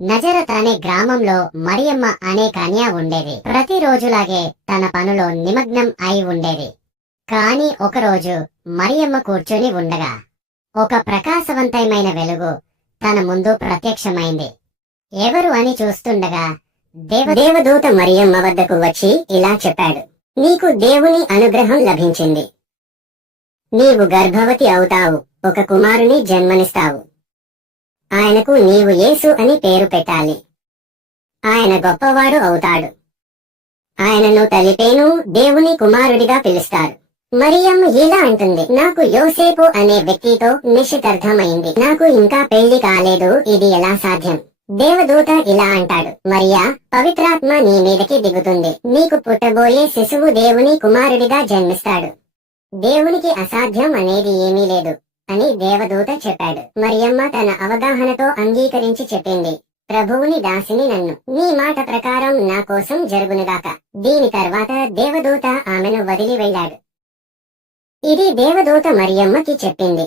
Nazareth అనే గ్రామంలో మరియమ్మ అనే కన్య ఉండేది. ప్రతిరోజులాగే తన పనులో నిమగ్నం అయి ఉండేది. కాని ఒకరోజు మరియమ్మ కూర్చొని ఉండగా ఒక ప్రకాశవంతమైన వెలుగు తన ముందు ప్రత్యక్షమైంది. ఎవరు అని చూస్తుండగా దేవదూత మరియమ్మ వద్దకు వచ్చి ఇలా చెప్పాడు, నీకు దేవుని అనుగ్రహం లభించింది. నీవు గర్భవతి అవుతావు, ఒక కుమారుని జన్మనిస్తావు. ఆయనకు నీవు యేసు అని పేరు పెట్టాలి. ఆయన గొప్పవాడు అవుతాడు. ఆయనను తలిపేను దేవుని కుమారుడిగా పిలుస్తారు. మరియమ్మ ఇలా అంటుంది, నాకు యోసేపు అనే వ్యక్తితో నిశ్చితార్థమైంది. నాకు ఇంకా పెళ్లి కాలేదు, ఇది ఎలా సాధ్యం? దేవదూత ఇలా అంటాడు, మరియా, పవిత్రాత్మ నీ మీదకి దిగుతుంది. నీకు పుట్టబోయే శిశువు దేవుని కుమారుడిగా జన్మిస్తాడు. దేవునికి అసాధ్యం అనేది ఏమీ లేదు అని దేవదూత చెప్పాడు. మరియమ్మ తన అవగాహనతో అంగీకరించి చెప్పింది, ప్రభువుని దాసిని నన్ను, నీ మాట ప్రకారం నా కోసం జరుగునుగాక. దీని తర్వాత దేవదూత ఆమెను వదిలి వెళ్ళాడు. ఇది దేవదూత మరియమ్మకి చెప్పింది.